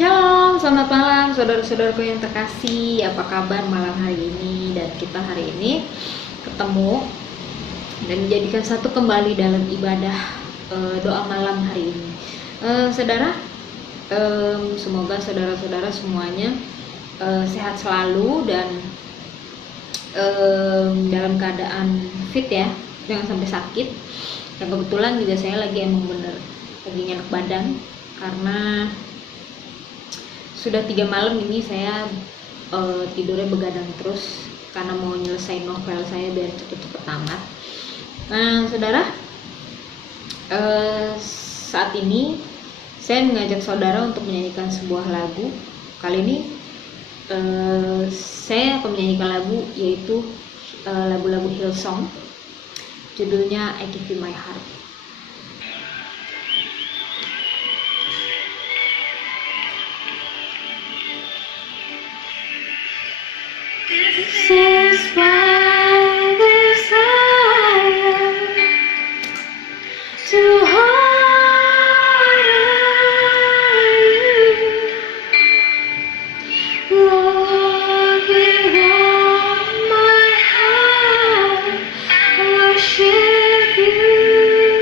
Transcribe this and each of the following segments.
Shalom, selamat malam saudara-saudaraku yang terkasih. Apa kabar malam hari ini? Dan kita hari ini ketemu dan dijadikan satu kembali dalam ibadah doa malam hari ini. Saudara, semoga saudara-saudara semuanya sehat selalu dan dalam keadaan fit ya, jangan sampai sakit. Dan kebetulan juga saya lagi lagi enak badan karena sudah 3 malam ini saya tidurnya begadang terus karena mau nyelesain novel saya biar cepet-cepet tamat. Nah saudara, saat ini saya mengajak saudara untuk menyanyikan sebuah lagu. Kali ini saya akan menyanyikan lagu yaitu lagu-lagu Hillsong, judulnya I Give You My Heart. This is my desire to honor you, Lord, with all my heart, worship you.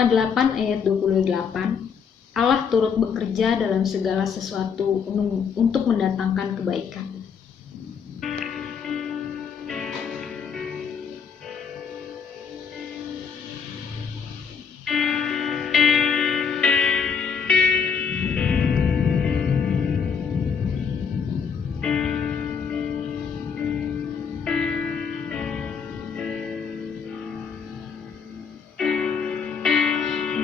Roma 8 ayat 28, Allah turut bekerja dalam segala sesuatu untuk mendatangkan kebaikan.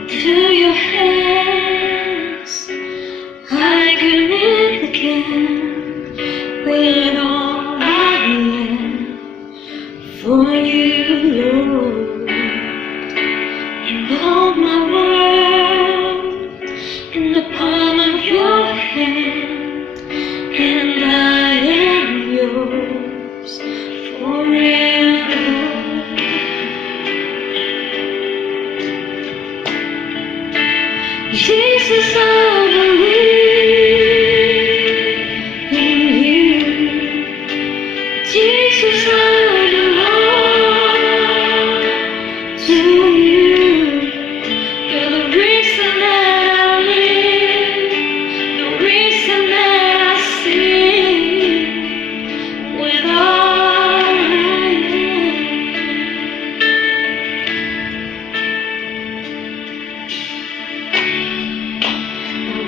To your hands I commit again with all I am for you, Lord. You hold my world in the palm of your hand, and I am yours forever. Jesus, I believe in you. Jesus, I belong to you. You're the reason that I live, the reason that I sing with all I am.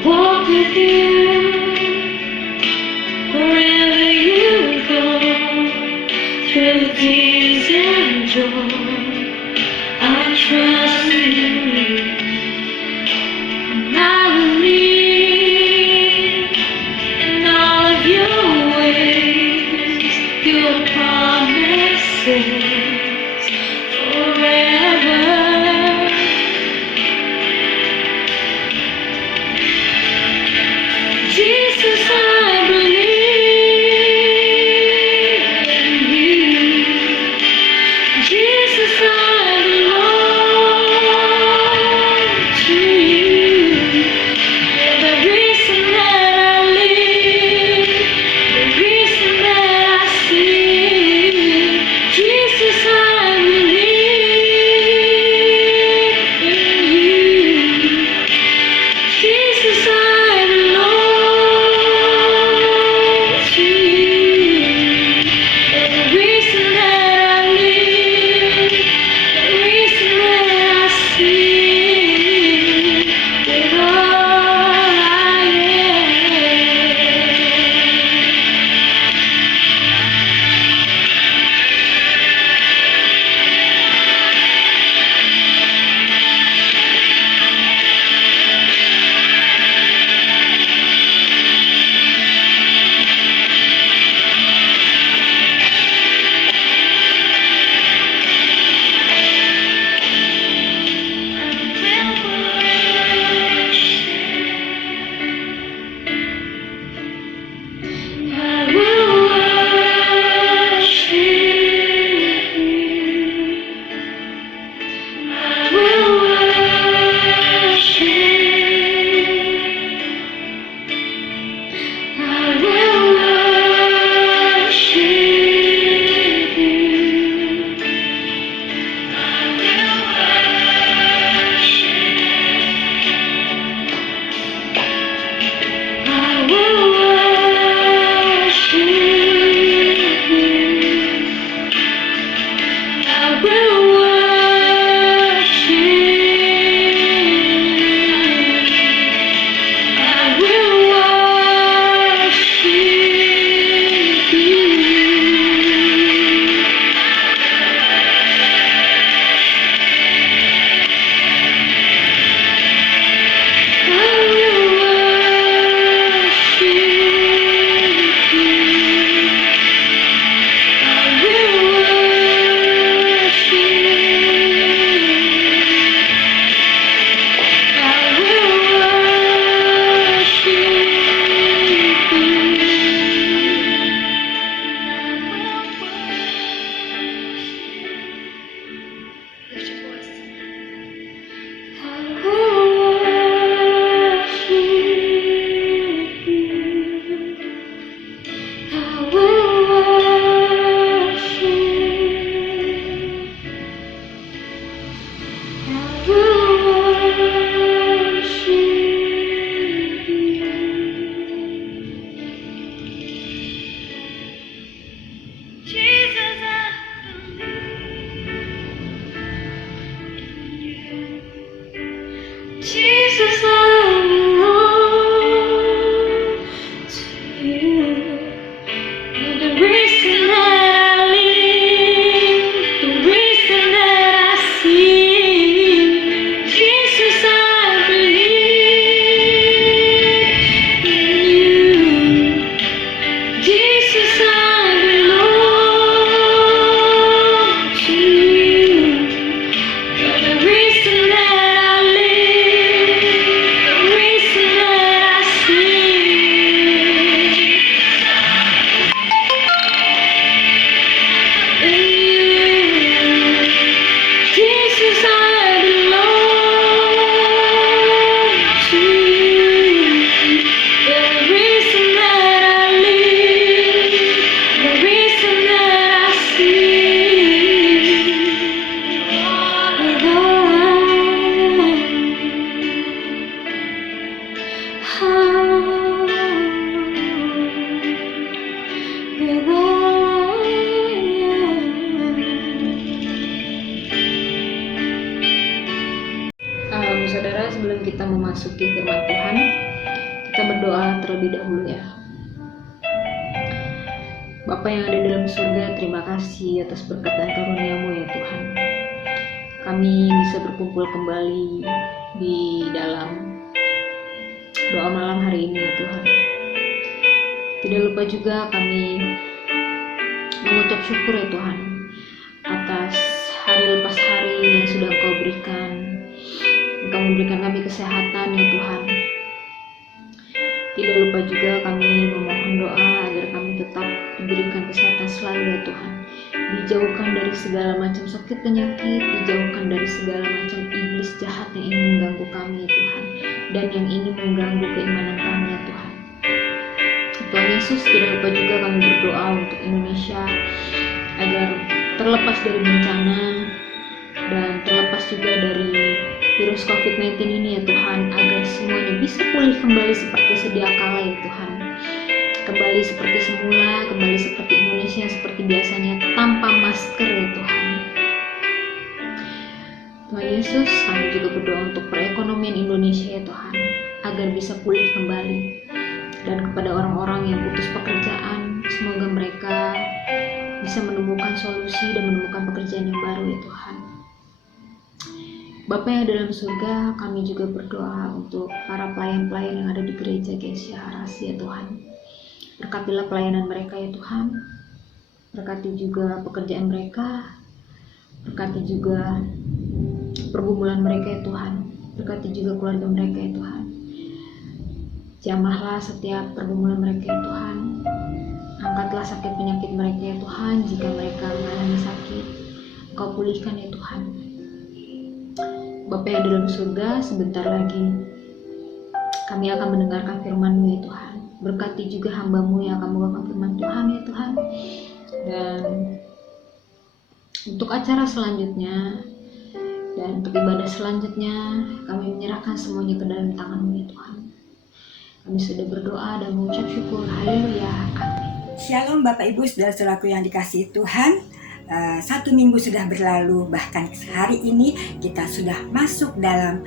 Walk with you wherever you go, through tears and joy. I trust you, and I believe in all of your ways, your promises forever. memasuki firman Tuhan, kita berdoa terlebih dahulu ya. Bapa yang ada dalam surga, terima kasih atas berkat dan karunia-Mu ya Tuhan. Kami bisa berkumpul kembali di dalam doa malam hari ini ya Tuhan. Tidak lupa juga kami mengucap syukur ya Tuhan atas hari lepas hari yang sudah Engkau berikan. Engkau memberikan kami kesehatan ya Tuhan. Tidak lupa juga kami memohon doa agar kami tetap diberikan kesehatan selalu ya Tuhan. Dijauhkan dari segala macam sakit penyakit, dijauhkan dari segala macam iblis jahat yang ingin mengganggu kami ya Tuhan, dan yang ingin mengganggu keimanan kami ya Tuhan. Tuhan Yesus, tidak lupa juga kami berdoa untuk Indonesia agar terlepas dari bencana dan terlepas juga dari virus COVID-19 ini ya Tuhan, agar semuanya bisa pulih kembali seperti sedia kala ya Tuhan. Kembali seperti semula, kembali seperti Indonesia seperti biasanya tanpa masker ya Tuhan. Tuhan Yesus, kami juga berdoa untuk perekonomian Indonesia ya Tuhan, agar bisa pulih kembali. Dan kepada orang-orang yang putus pekerjaan, semoga mereka bisa menemukan solusi dan menemukan pekerjaan yang baru ya Tuhan. Bapa yang ada dalam surga, kami juga berdoa untuk para pelayan-pelayan yang ada di gereja GSC Harasi ya Tuhan. Berkatilah pelayanan mereka ya Tuhan. Berkati juga pekerjaan mereka. Berkati juga pergumulan mereka ya Tuhan. Berkati juga keluarga mereka ya Tuhan. Jamahlah setiap pergumulan mereka ya Tuhan. Angkatlah sakit penyakit mereka ya Tuhan. Jika mereka mengalami sakit, Engkau pulihkan ya Tuhan. Bapa yang di dalam surga, sebentar lagi kami akan mendengarkan firman-Mu ya Tuhan. Berkati juga hamba-Mu yang akan membawakan firman Tuhan ya Tuhan. Dan untuk acara selanjutnya dan untuk ibadah selanjutnya, kami menyerahkan semuanya ke dalam tangan-Mu ya Tuhan. Kami sudah berdoa dan mengucap syukur. Haleluya. Amin. Shalom Bapak Ibu saudara-saudaraku yang dikasihi Tuhan. 1 minggu sudah berlalu, bahkan hari ini kita sudah masuk dalam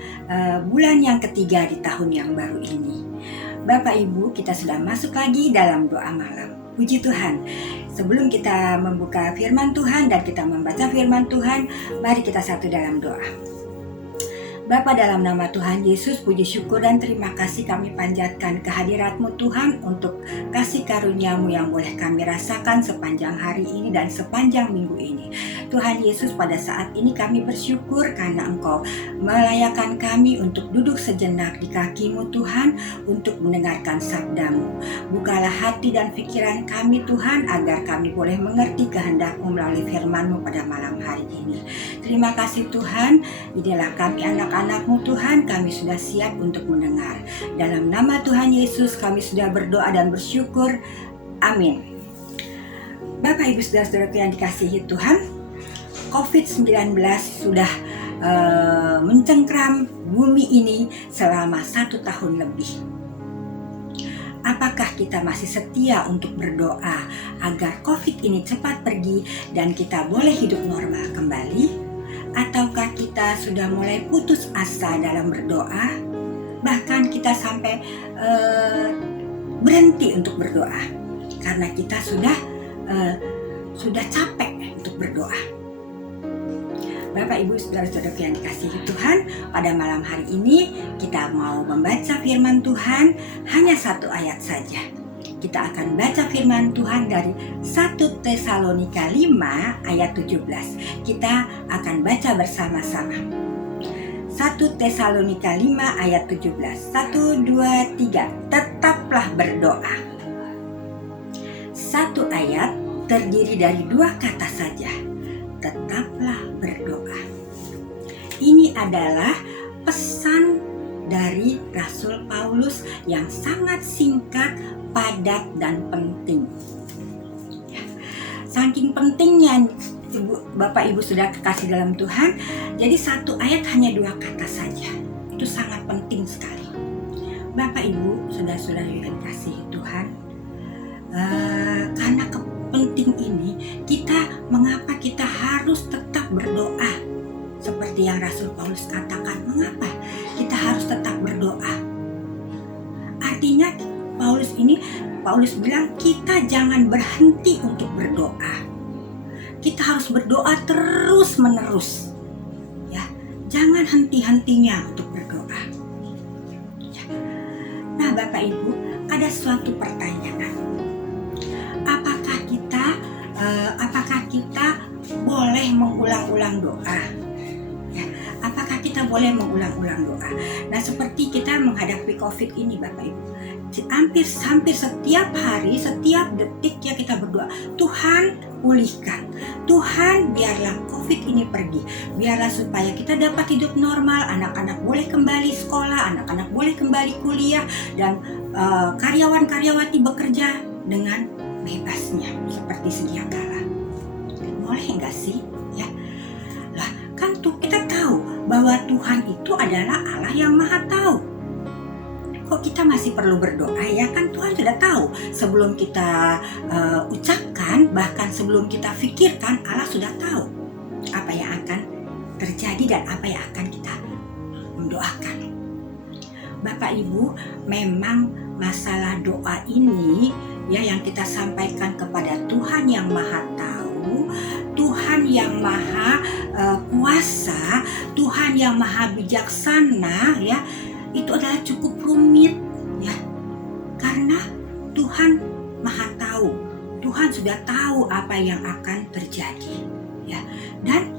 bulan yang ketiga di tahun yang baru ini. Bapak Ibu, kita sudah masuk lagi dalam doa malam. Puji Tuhan. Sebelum kita membuka firman Tuhan dan kita membaca firman Tuhan, mari kita satu dalam doa. Bapa, dalam nama Tuhan Yesus, puji syukur dan terima kasih kami panjatkan kehadirat-Mu Tuhan untuk kasih karunia-Mu yang boleh kami rasakan sepanjang hari ini dan sepanjang minggu ini. Tuhan Yesus, pada saat ini kami bersyukur karena Engkau melayakkan kami untuk duduk sejenak di kaki-Mu Tuhan untuk mendengarkan sabda-Mu. Bukalah hati dan pikiran kami Tuhan agar kami boleh mengerti kehendak-Mu melalui firman-Mu pada malam hari ini. Terima kasih Tuhan, inilah kami anak-anak-Mu Tuhan, kami sudah siap untuk mendengar. Dalam nama Tuhan Yesus kami sudah berdoa dan bersyukur. Amin. Bapak Ibu saudara-saudaraku yang dikasihi Tuhan, COVID-19 sudah mencengkram bumi ini selama 1 tahun lebih. Apakah kita masih setia untuk berdoa agar COVID ini cepat pergi dan kita boleh hidup normal kembali? Ataukah kita sudah mulai putus asa dalam berdoa? Bahkan kita sampai berhenti untuk berdoa karena kita sudah capek untuk berdoa. Bapak Ibu saudara-saudara yang dikasihi Tuhan, pada malam hari ini kita mau membaca firman Tuhan hanya 1 ayat saja. Kita akan baca firman Tuhan dari 1 Tesalonika 5 ayat 17. Kita akan baca bersama-sama. 1 Tesalonika 5 ayat 17. 1, 2, 3. Tetaplah berdoa. 1 ayat terdiri dari 2 kata saja. Tetaplah berdoa. Ini adalah pesan dari Rasul Paulus yang sangat singkat, padat dan penting. Saking pentingnya Bapak Ibu sudah kekasih dalam Tuhan, jadi 1 ayat hanya 2 kata saja. Itu sangat penting sekali. Bapak Ibu saudara-saudara yang dikasihi Tuhan, karena penting ini mengapa kita harus tetap berdoa. Seperti yang Rasul Paulus katakan, mengapa kita harus tetap berdoa? Artinya Paulus bilang kita jangan berhenti untuk berdoa. Kita harus berdoa terus menerus. Ya, jangan henti-hentinya untuk berdoa. Ya. Nah, Bapak Ibu, ada suatu pertanyaan. Apakah kita boleh mengulang-ulang doa? Ya, apakah kita boleh mengulang-ulang doa? Nah, seperti kita menghadapi COVID ini, Bapak Ibu, hampir setiap hari, setiap detik ya kita berdoa, Tuhan pulihkan, Tuhan biarlah COVID ini pergi, biarlah supaya kita dapat hidup normal, anak-anak boleh kembali sekolah, anak-anak boleh kembali kuliah, dan karyawan-karyawati bekerja dengan bebasnya seperti sedia kala. Boleh nggak sih? Ya, lah kan tuh kita tahu bahwa Tuhan itu adalah Allah yang Maha Tahu. Kok kita masih perlu berdoa? Ya kan Tuhan sudah tahu sebelum kita ucapkan, bahkan sebelum kita pikirkan, Allah sudah tahu apa yang akan terjadi dan apa yang akan kita mendoakan. Bapak Ibu, memang masalah doa ini ya yang kita sampaikan kepada Tuhan yang Maha Tahu, Tuhan yang Maha Kuasa, Tuhan yang Maha Bijaksana, ya, itu adalah cukup rumit, ya, karena Tuhan Maha Tahu, Tuhan sudah tahu apa yang akan terjadi, ya, dan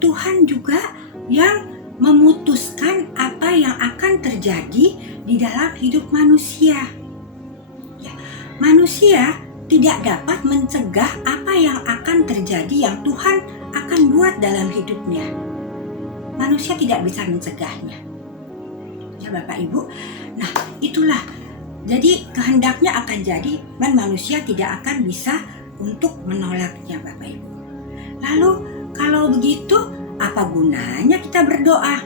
Tuhan juga yang memutuskan apa yang akan terjadi di dalam hidup manusia. Manusia tidak dapat mencegah apa yang akan terjadi yang Tuhan akan buat dalam hidupnya. Manusia tidak bisa mencegahnya. Ya Bapak Ibu, nah itulah. Jadi kehendaknya akan jadi, dan manusia tidak akan bisa untuk menolaknya Bapak Ibu. Lalu kalau begitu, apa gunanya kita berdoa?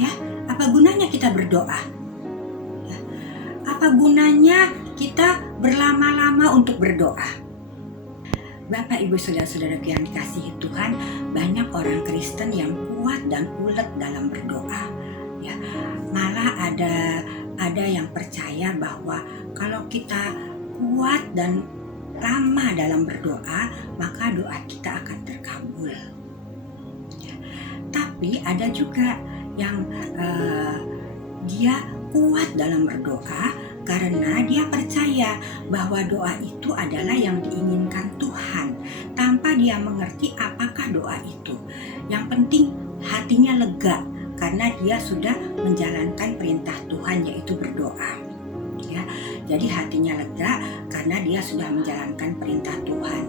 Ya, apa gunanya kita berdoa? Ya, apa gunanya kita berlama-lama untuk berdoa? Bapak Ibu saudara-saudara yang dikasihi Tuhan, banyak orang Kristen yang kuat dan ulet dalam berdoa. Ya, malah ada yang percaya bahwa kalau kita kuat dan lama dalam berdoa, maka doa kita akan terkabul. Ya, tapi ada juga yang dia kuat dalam berdoa karena dia percaya bahwa doa itu adalah yang diinginkan Tuhan, tanpa dia mengerti apakah doa itu. Yang penting hatinya lega karena dia sudah menjalankan perintah Tuhan, yaitu berdoa. Ya, jadi hatinya lega karena dia sudah menjalankan perintah Tuhan.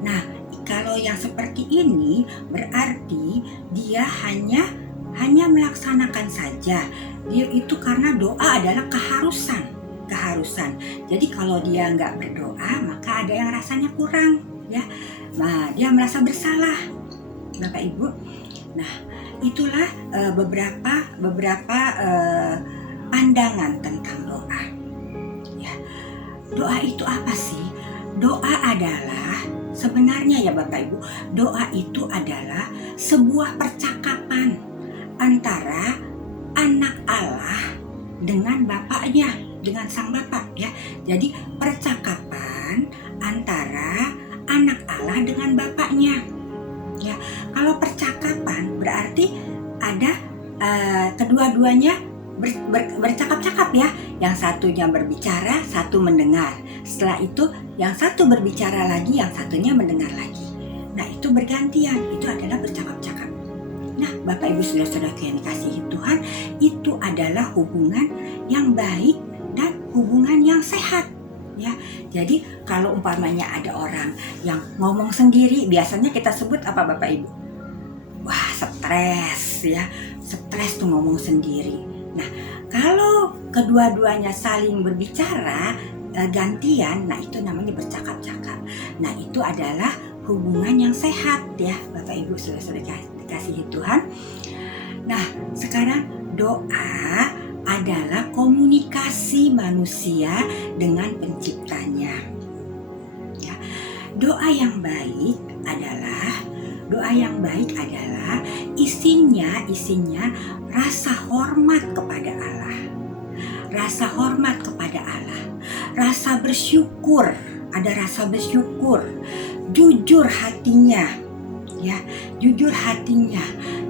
Nah, kalau yang seperti ini berarti dia hanya melaksanakan saja. Dia itu karena doa adalah keharusan. Jadi kalau dia nggak berdoa, maka ada yang rasanya kurang, ya. Nah, dia merasa bersalah, Bapak Ibu. Nah, itulah beberapa pandangan tentang doa. Ya, doa itu apa sih? Doa adalah sebenarnya ya Bapak Ibu, doa itu adalah sebuah percakapan antara anak Allah dengan bapaknya, dengan sang bapak, ya. Jadi percakapan antara anak Allah dengan bapaknya, ya. Kalau percakapan berarti ada kedua-duanya bercakap-cakap, ya. Yang satunya berbicara, satu mendengar. Setelah itu yang satu berbicara lagi, yang satunya mendengar lagi. Nah, itu bergantian, itu adalah bercakap-cakap. Nah, Bapak Ibu saudara-saudara yang dikasihi Tuhan, itu adalah hubungan yang baik dan hubungan yang sehat, ya. Jadi kalau umpamanya ada orang yang ngomong sendiri, biasanya kita sebut apa Bapak Ibu? Wah, stres, ya. Stres tuh ngomong sendiri. Nah, kalau kedua-duanya saling berbicara gantian, nah itu namanya bercakap-cakap. Nah, itu adalah hubungan yang sehat, ya Bapak Ibu saudara-saudara dikasihi Tuhan. Nah, sekarang doa adalah komunikasi manusia dengan penciptanya. Ya, doa yang baik adalah isinya rasa hormat kepada Allah, rasa hormat kepada rasa bersyukur, ada rasa bersyukur, jujur hatinya, ya, jujur hatinya,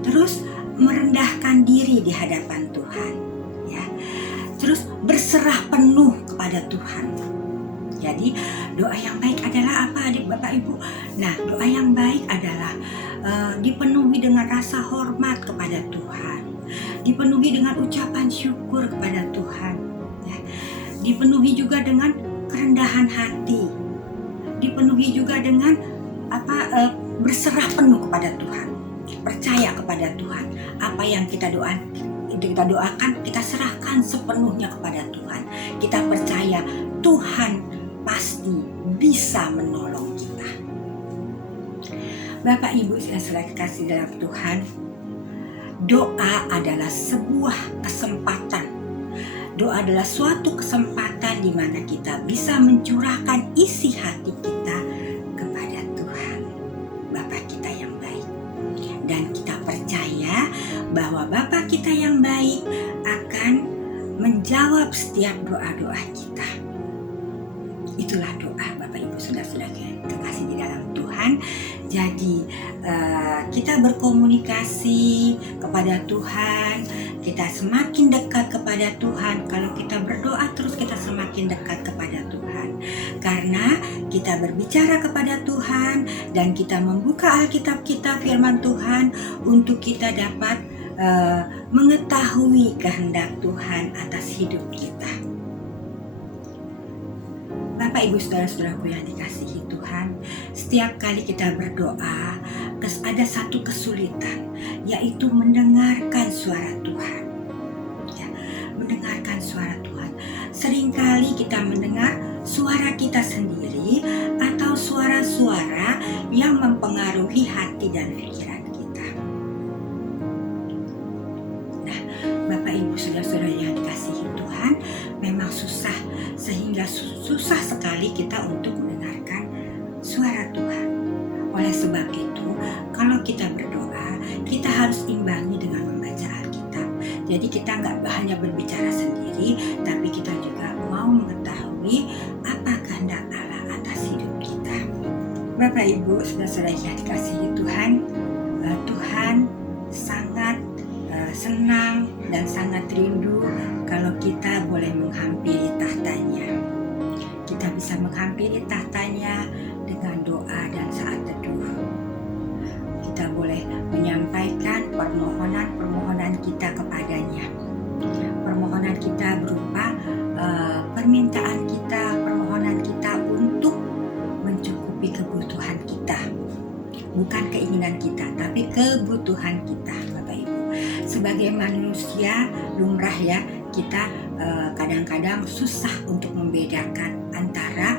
terus merendahkan diri di hadapan Tuhan, ya, terus berserah penuh kepada Tuhan. Jadi doa yang baik adalah apa, adik Bapak Ibu? Nah, doa yang baik adalah dipenuhi dengan rasa hormat kepada Tuhan, dipenuhi dengan ucapan syukur kepada Tuhan, ya. Dipenuhi juga dengan kerendahan hati, dipenuhi juga dengan berserah penuh kepada Tuhan, percaya kepada Tuhan. Apa yang kita doakan, kita serahkan sepenuhnya kepada Tuhan. Kita percaya Tuhan pasti bisa menolong kita. Bapak Ibu yang kekasih dalam Tuhan, doa adalah sebuah kesempatan. Doa adalah suatu kesempatan di mana kita bisa mencurahkan isi hati kita kepada Tuhan, Bapa kita yang baik. Dan kita percaya bahwa Bapa kita yang baik akan menjawab setiap doa-doa kita. Itulah doa Bapak Ibu saudara-saudara yang terkasih di dalam Tuhan. Jadi kita berkomunikasi kepada Tuhan, kita semakin dekat kepada Tuhan. Kalau kita berdoa terus, kita semakin dekat kepada Tuhan. Karena kita berbicara kepada Tuhan dan kita membuka Alkitab kita, firman Tuhan, untuk kita dapat mengetahui kehendak Tuhan atas hidup kita. Bapak Ibu saudara-saudaraku yang dikasihi Tuhan, setiap kali kita berdoa, ada satu kesulitan, yaitu mendengarkan suara Tuhan. Ya, mendengarkan suara Tuhan. Seringkali kita mendengar suara kita sendiri atau suara-suara yang mempengaruhi hati dan pikiran kita. Nah, Bapak Ibu saudara-saudara yang dikasihi Tuhan, memang susah, sehingga susah sekali kita untuk mendengarkan suara Tuhan. Oleh sebab itu, kalau kita berdoa, kita harus imbangi dengan membaca Alkitab. Jadi kita nggak hanya berbicara sendiri, tapi kita juga mau mengetahui apa kehendak Allah atas hidup kita. Bapak Ibu saudara-saudara yang dikasihi Tuhan, Tuhan sangat senang dan sangat rindu kalau kita boleh menghampiri tahtanya. Kita bisa menghampiri tahtanya dengan doa dan saat teduh. Kita boleh menyampaikan permohonan-permohonan kita kepadanya. Permohonan kita berupa permintaan kita, permohonan kita untuk mencukupi kebutuhan kita. Bukan keinginan kita, tapi kebutuhan kita, Bapak Ibu. Sebagai manusia lumrah ya, kita kadang-kadang susah untuk membedakan antara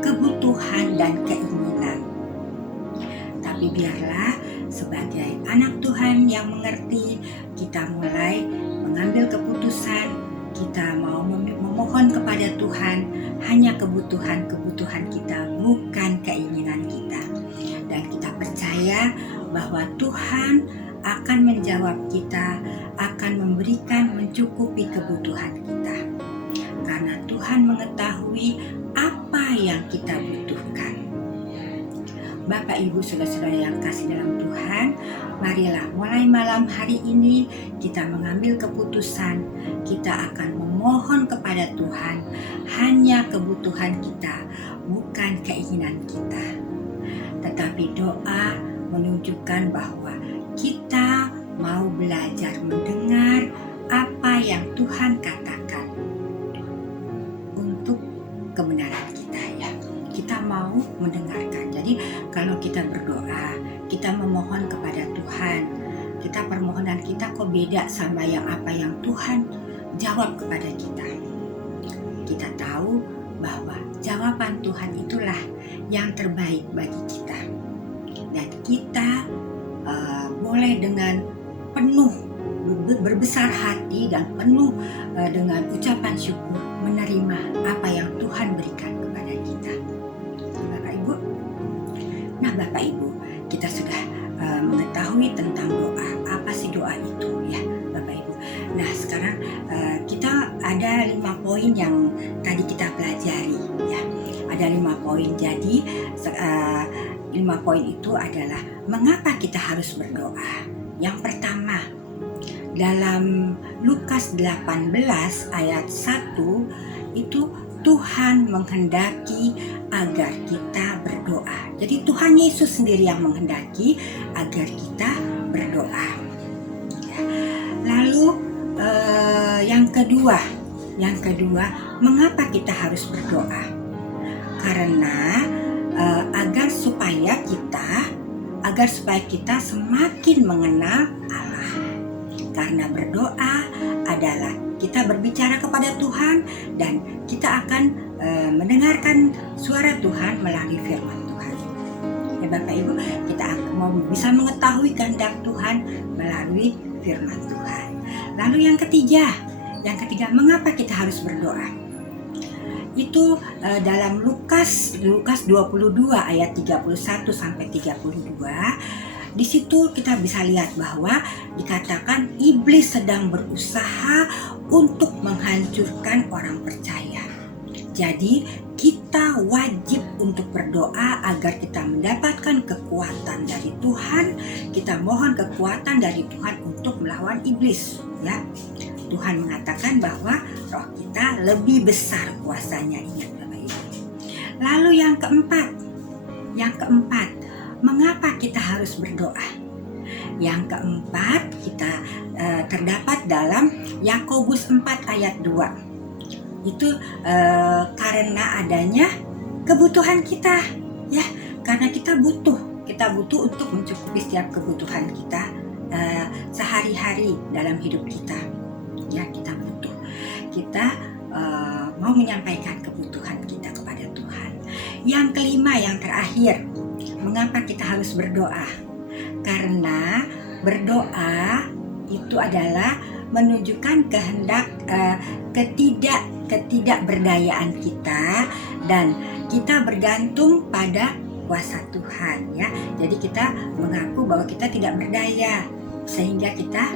kebutuhan dan keinginan. Tapi biarlah sebagai anak Tuhan yang mengerti, kita mulai mengambil keputusan, kita mau memohon kepada Tuhan hanya kebutuhan-kebutuhan kita, bukan keinginan kita. Dan kita percaya bahwa Tuhan akan menjawab kita, akan memberikan, mencukupi kebutuhan kita. Karena Tuhan mengetahui apa yang kita butuhkan. Bapak Ibu saudara-saudara yang kasih dalam Tuhan, marilah mulai malam hari ini kita mengambil keputusan, kita akan memohon kepada Tuhan hanya kebutuhan kita, bukan keinginan kita. Tetapi doa menunjukkan bahwa kita mau belajar mendengar apa yang Tuhan katakan untuk kebenaran kita ya. Kita mau mendengarkan. Jadi kalau kita berdoa, kita memohon kepada Tuhan, kita permohonan kita kok beda sama yang apa yang Tuhan jawab kepada kita. Kita tahu bahwa jawaban Tuhan itulah yang terbaik bagi kita. Dan kita boleh dengan penuh berbesar hati dan penuh dengan ucapan syukur menerima apa yang Tuhan berikan kepada kita. Bapak Ibu, nah Bapak Ibu, kita sudah mengetahui tentang doa. Apa sih doa itu ya Bapak Ibu? Nah sekarang kita ada 5 5 poin yang tadi kita pelajari ya. Ada 5 poin. Jadi 5 poin itu adalah mengapa kita harus berdoa. Yang pertama, dalam Lukas 18 ayat 1 itu Tuhan menghendaki agar kita berdoa. Jadi Tuhan Yesus sendiri yang menghendaki agar kita berdoa. Ya. Lalu yang kedua, mengapa kita harus berdoa? Karena agar supaya kita semakin mengenal Allah. Karena berdoa adalah kita berbicara kepada Tuhan dan kita akan mendengarkan suara Tuhan melalui firman Tuhan. Ya Bapak Ibu, kita mau bisa mengetahui kehendak Tuhan melalui firman Tuhan. Lalu yang ketiga, mengapa kita harus berdoa? Itu dalam Lukas 22 ayat 31 sampai 32. Di situ kita bisa lihat bahwa dikatakan iblis sedang berusaha untuk menghancurkan orang percaya. Jadi kita wajib untuk berdoa agar kita mendapatkan kekuatan dari Tuhan. Kita mohon kekuatan dari Tuhan untuk melawan iblis, ya. Tuhan mengatakan bahwa roh kita lebih besar kuasanya, ingat Bapak Ibu. Lalu yang keempat, mengapa kita harus berdoa? Yang keempat kita terdapat dalam Yakobus 4 ayat 2. Itu karena adanya kebutuhan kita, ya. Karena kita butuh untuk mencukupi setiap kebutuhan kita sehari-hari dalam hidup kita. Ya, kita butuh. Kita mau menyampaikan kebutuhan kita kepada Tuhan. Yang kelima, yang terakhir, mengapa kita harus berdoa? Karena berdoa itu adalah menunjukkan kehendak ketidakberdayaan kita dan kita bergantung pada kuasa Tuhan, ya. Jadi kita mengaku bahwa kita tidak berdaya sehingga kita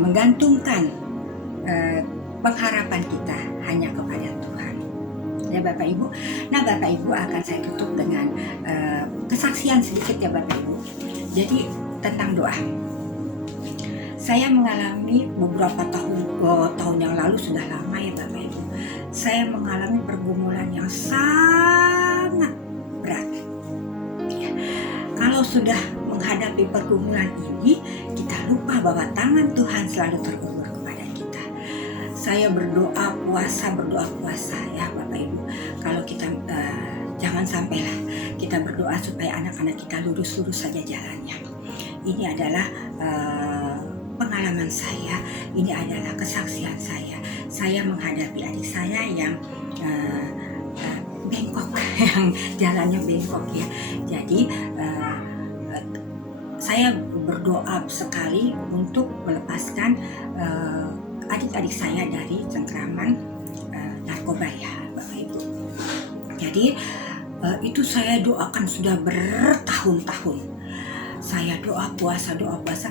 menggantungkan pengharapan kita hanya kepada Tuhan. Ya Bapak Ibu. Nah Bapak Ibu, akan saya tutup dengan kesaksian sedikit ya Bapak Ibu. Jadi tentang doa. Saya mengalami beberapa tahun yang lalu, sudah lama ya Bapak Ibu. Saya mengalami pergumulan yang sangat berat. Ya. Kalau sudah menghadapi pergumulan ini, kita lupa bahwa tangan Tuhan selalu terulur kepada kita. Saya berdoa puasa ya Bapak Ibu. Kalau kita jangan sampailah kita berdoa supaya anak-anak kita lurus-lurus saja jalannya. Ini adalah pengalaman saya, ini adalah kesaksian saya. Saya menghadapi adik saya yang bengkok, yang jalannya bengkok ya. Jadi saya berdoa sekali untuk melepaskan adik-adik saya dari cengkraman narkoba ya Bapak Ibu. Jadi itu saya doakan sudah bertahun-tahun. Saya doa puasa,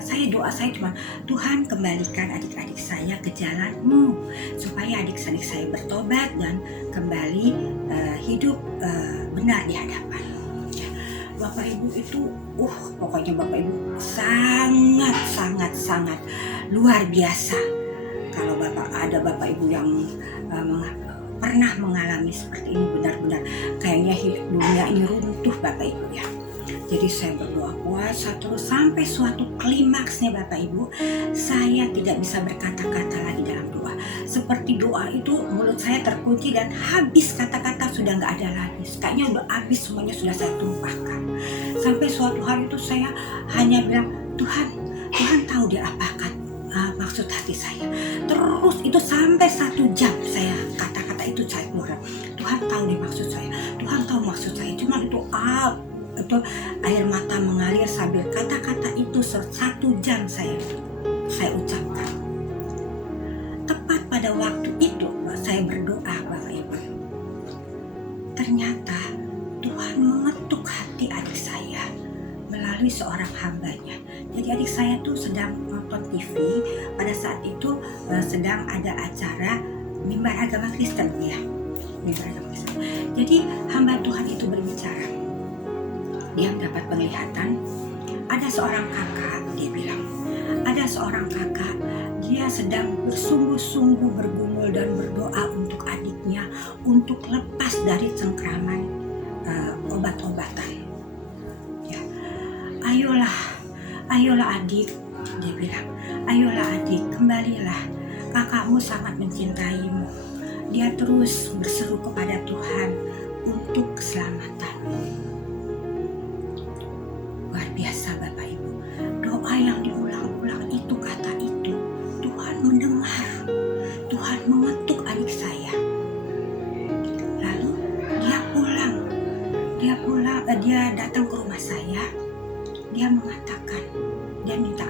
saya cuma Tuhan kembalikan adik-adik saya ke jalan-Mu supaya adik-adik saya bertobat dan kembali hidup benar di hadapan. Ya, Bapak Ibu itu pokoknya Bapak Ibu sangat luar biasa. Kalau ada Bapak Ibu yang pernah mengalami seperti ini, benar-benar kayaknya dunia ini runtuh Bapak Ibu ya. Jadi saya berdoa puasa terus sampai suatu klimaksnya Bapak Ibu, saya tidak bisa berkata-kata lagi dalam doa. Seperti doa itu mulut saya terkunci dan habis kata-kata, sudah nggak ada lagi. Kayaknya udah habis semuanya, sudah saya tumpahkan. Sampai suatu hari itu saya hanya bilang, Tuhan tahu dia apa maksud hati saya. Terus itu sampai 1 jam saya kata-kata itu saya keluar. Tuhan tahu nih maksud saya. Tuhan tahu maksud saya. Cuma itu air mata mengalir sambil kata-kata itu 1 jam saya ucapkan. Tepat pada waktu itu saya berdoa Bapak Ibu. Ternyata Tuhan mengetuk hati adik saya melalui seorang hambanya. Jadi adik saya tuh sedang nonton TV, pada saat itu sedang ada acara mimbar agama Kristen ya, mimbar agama Kristen. Jadi hamba Tuhan itu berbicara, dia mendapat penglihatan. Ada seorang kakak, dia bilang, ada seorang kakak, dia sedang bersungguh-sungguh bergumul dan berdoa untuk adiknya untuk lepas dari cengkraman obat-obatan. Ya, ayolah adik, dia bilang, ayolah adik, kembalilah, kakakmu sangat mencintaimu. Dia terus berseru kepada Tuhan untuk keselamatanmu. Luar biasa Bapak Ibu, doa yang diulang-ulang itu, kata itu, Tuhan mendengar, Tuhan mengetuk adik saya. Lalu dia datang ke rumah saya, dia mengatakan, dia minta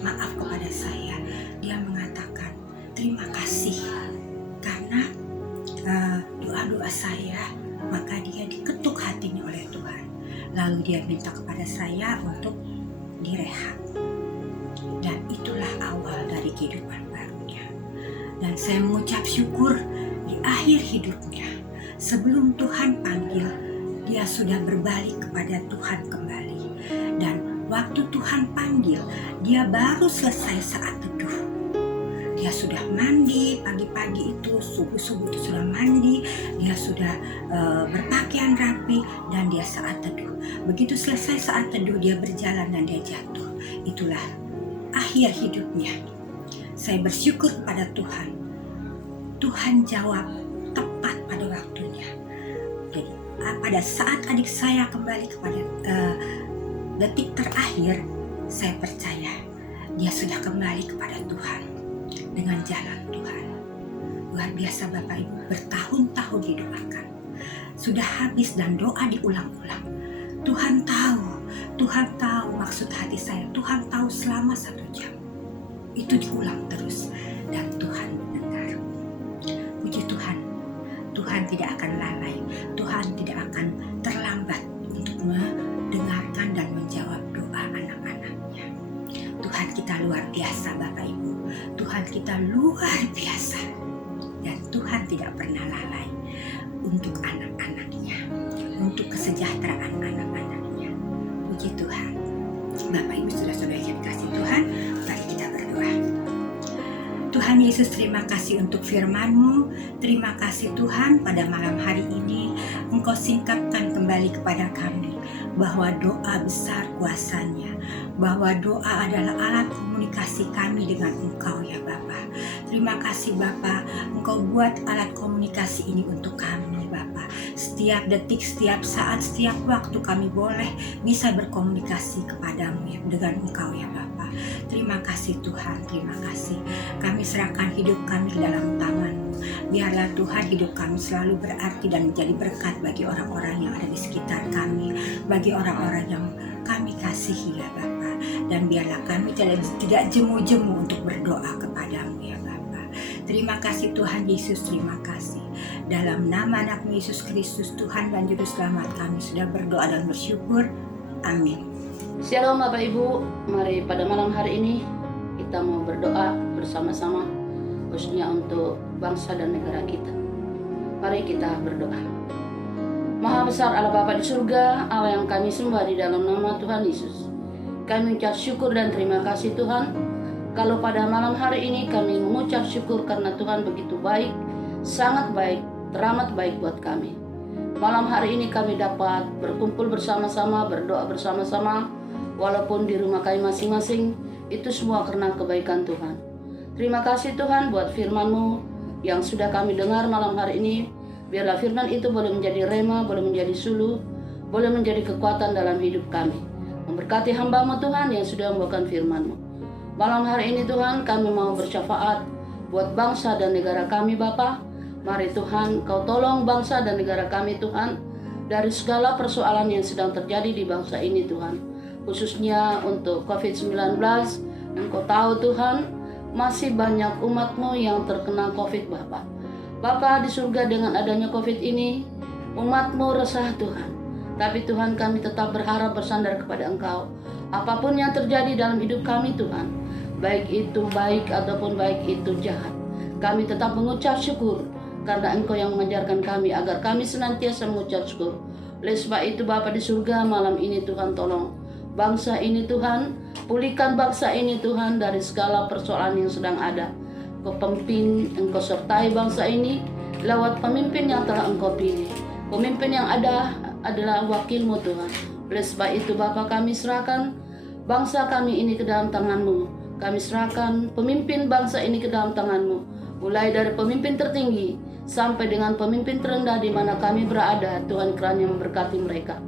maaf kepada saya. Dia mengatakan terima kasih karena doa-doa saya, maka dia diketuk hatinya oleh Tuhan. Lalu dia minta kepada saya untuk direhab. Dan itulah awal dari kehidupan barunya. Dan saya mengucap syukur di akhir hidupnya, sebelum Tuhan panggil, dia sudah berbalik kepada Tuhan kembali. Dan waktu Tuhan panggil, dia baru selesai saat teduh. Dia sudah mandi pagi-pagi itu, subuh-subuh itu sudah mandi, dia sudah berpakaian rapi, dan dia saat teduh. Begitu selesai saat teduh, dia berjalan dan dia jatuh. Itulah akhir hidupnya. Saya bersyukur kepada Tuhan. Tuhan jawab tepat pada waktunya. Jadi pada saat adik saya kembali kepada detik terakhir, saya percaya dia sudah kembali kepada Tuhan dengan jalan Tuhan. Luar biasa Bapak Ibu, bertahun-tahun didoakan, sudah habis dan doa diulang-ulang. Tuhan tahu maksud hati saya. Tuhan tahu selama 1 jam itu diulang terus dan Tuhan mendengar. Puji Tuhan, Tuhan tidak akan lalai, Tuhan tidak akan terlambat untuk mendengarkan dan menjawab doa anak-anaknya. Tuhan kita luar biasa Bapak Ibu, Tuhan kita luar biasa, dan Tuhan tidak pernah lalai untuk anak-anaknya, untuk kesejahteraan anak-anaknya. Puji Tuhan. Bapak Ibu saudara-saudara yang dikasihi Tuhan, mari kita berdoa. Tuhan Yesus, terima kasih untuk firman-Mu. Terima kasih Tuhan, pada malam hari ini Engkau singkapkan kembali kepada kami bahwa doa besar kuasanya, bahwa doa adalah alat komunikasi kami dengan Engkau ya Bapa. Terima kasih Bapa, Engkau buat alat komunikasi ini untuk kami Bapa. Setiap detik, setiap saat, setiap waktu kami boleh bisa berkomunikasi kepadamu ya, dengan Engkau ya Bapa. Terima kasih Tuhan, terima kasih. Kami serahkan hidup kami ke dalam tangan-Mu. Biarlah Tuhan hidup kami selalu berarti dan menjadi berkat bagi orang-orang yang ada di sekitar kami, bagi orang-orang yang kami kasihi ya Bapa. Dan biarlah kami tidak jemu-jemu untuk berdoa kepadamu ya Bapa. Terima kasih Tuhan Yesus, terima kasih. Dalam nama anak Yesus Kristus, Tuhan dan Juru Selamat, kami sudah berdoa dan bersyukur. Amin. Shalom Bapak Ibu, mari pada malam hari ini kita mau berdoa bersama-sama, khususnya untuk bangsa dan negara kita. Mari kita berdoa. Maha besar Allah Bapa di surga, Allah yang kami sembah di dalam nama Tuhan Yesus. Kami mengucap syukur dan terima kasih Tuhan, kalau pada malam hari ini kami mengucap syukur karena Tuhan begitu baik, sangat baik, teramat baik buat kami. Malam hari ini kami dapat berkumpul bersama-sama, berdoa bersama-sama, walaupun di rumah kami masing-masing, itu semua karena kebaikan Tuhan. Terima kasih Tuhan buat firman-Mu yang sudah kami dengar malam hari ini. Biarlah firman itu boleh menjadi rema, boleh menjadi suluh, boleh menjadi kekuatan dalam hidup kami. Memberkati hamba-Mu Tuhan yang sudah membawakan firman-Mu. Malam hari ini Tuhan, kami mau bersyafaat buat bangsa dan negara kami Bapa. Mari Tuhan, Kau tolong bangsa dan negara kami Tuhan, dari segala persoalan yang sedang terjadi di bangsa ini Tuhan. Khususnya untuk COVID-19, Engkau tahu Tuhan, masih banyak umat-Mu yang terkena COVID Bapa. Bapa di surga, dengan adanya COVID ini, umat-Mu resah Tuhan. Tapi Tuhan, kami tetap berharap bersandar kepada Engkau. Apapun yang terjadi dalam hidup kami Tuhan, baik itu baik ataupun baik itu jahat, Kami tetap mengucap syukur karena Engkau yang mengajarkan kami agar kami senantiasa mengucap syukur. Oleh sebab itu Bapa di surga, malam ini Tuhan tolong bangsa ini Tuhan, pulihkan bangsa ini Tuhan dari segala persoalan yang sedang ada. Engkau pimpin, Engkau sertai bangsa ini lewat pemimpin yang telah Engkau pilih. Pemimpin yang ada adalah wakil-Mu Tuhan. Oleh sebab itu Bapa, kami serahkan bangsa kami ini ke dalam tangan-Mu. Kami serahkan pemimpin bangsa ini ke dalam tangan-Mu. Mulai dari pemimpin tertinggi sampai dengan pemimpin terendah di mana kami berada, Tuhan kiranya memberkati mereka.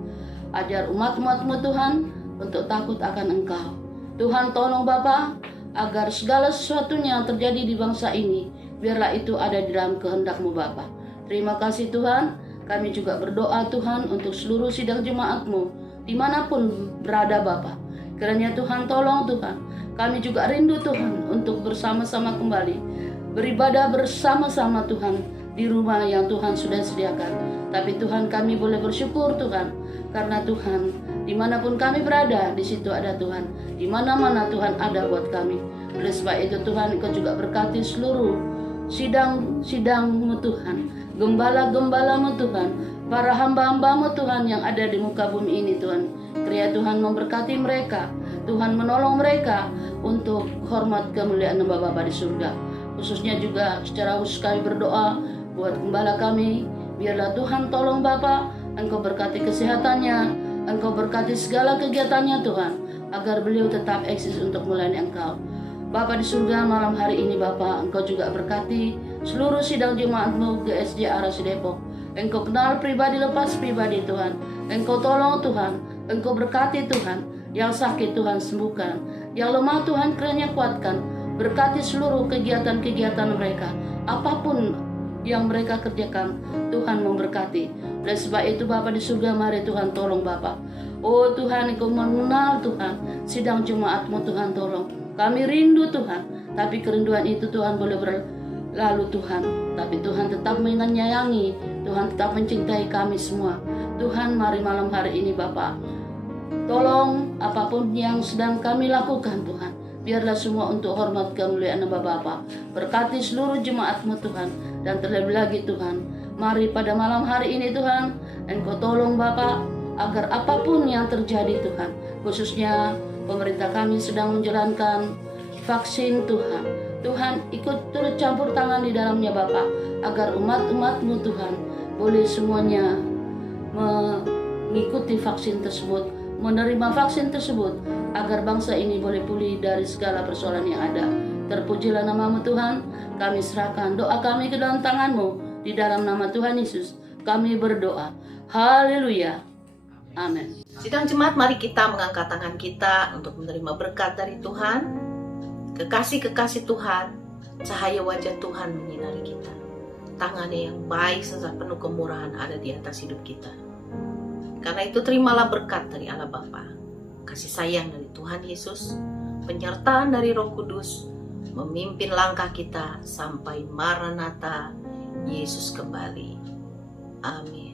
Ajar umat-umat-Mu Tuhan untuk takut akan Engkau. Tuhan tolong Bapa agar segala sesuatunya yang terjadi di bangsa ini, biarlah itu ada di dalam kehendak-Mu Bapa. Terima kasih Tuhan. Kami juga berdoa Tuhan untuk seluruh sidang jemaat-Mu dimanapun berada Bapa. Kiranya Tuhan tolong Tuhan. Kami juga rindu Tuhan untuk bersama-sama kembali beribadah bersama-sama Tuhan di rumah yang Tuhan sudah sediakan. Tapi Tuhan, kami boleh bersyukur Tuhan, karena Tuhan dimanapun kami berada, di situ ada Tuhan. Di mana-mana Tuhan ada buat kami. Oleh sebab itu Tuhan, Engkau juga berkati seluruh sidang-sidang-Mu Tuhan, gembala-gembala-Mu Tuhan, para hamba-hamba-Mu Tuhan yang ada di muka bumi ini Tuhan. Kiranya Tuhan memberkati mereka, Tuhan menolong mereka untuk hormat kemuliaan Bapa di surga. Khususnya juga secara khusus kami berdoa buat gembala kami, biarlah Tuhan tolong Bapa, Engkau berkati kesehatannya, Engkau berkati segala kegiatannya Tuhan, agar beliau tetap eksis untuk melayani Engkau. Bapa di surga, malam hari ini Bapa, Engkau juga berkati seluruh sidang jemaat-Mu GSJ Arasi Depok. Engkau kenal pribadi lepas pribadi Tuhan. Engkau tolong Tuhan, Engkau berkati Tuhan. Yang sakit Tuhan sembuhkan, yang lemah Tuhan kiranya kuatkan. Berkati seluruh kegiatan-kegiatan mereka, apapun yang mereka kerjakan, Tuhan memberkati. Oleh sebab itu Bapa di surga, mari Tuhan tolong Bapa. Oh Tuhan, Engkau mengenal Tuhan sidang jemaat-Mu Tuhan tolong. Kami rindu Tuhan, tapi kerinduan itu Tuhan boleh berlalu Tuhan, tapi Tuhan tetap menyayangi, Tuhan tetap mencintai kami semua. Tuhan, mari malam hari ini Bapa, tolong apapun yang sedang kami lakukan Tuhan, biarlah semua untuk hormat kemuliaan nama Bapa. Berkati seluruh jemaat-Mu Tuhan, dan terlebih lagi Tuhan, mari pada malam hari ini Tuhan, Engkau tolong Bapa agar apapun yang terjadi Tuhan, khususnya pemerintah kami sedang menjalankan vaksin Tuhan. Tuhan ikut turut campur tangan di dalamnya Bapa, agar umat-umat-Mu Tuhan boleh semuanya mengikuti vaksin tersebut, menerima vaksin tersebut, agar bangsa ini boleh pulih dari segala persoalan yang ada. Terpujilah nama-Mu Tuhan. Kami serahkan doa kami ke dalam tangan-Mu. Di dalam nama Tuhan Yesus kami berdoa. Haleluya. Amin. Sidang jemaat, mari kita mengangkat tangan kita untuk menerima berkat dari Tuhan. Kekasih-kekasih Tuhan, cahaya wajah Tuhan menyinari kita. Tangannya yang baik serta penuh kemurahan ada di atas hidup kita. Karena itu terimalah berkat dari Allah Bapa, kasih sayang dari Tuhan Yesus, penyertaan dari Roh Kudus, memimpin langkah kita sampai Maranatha, Yesus kembali. Amin.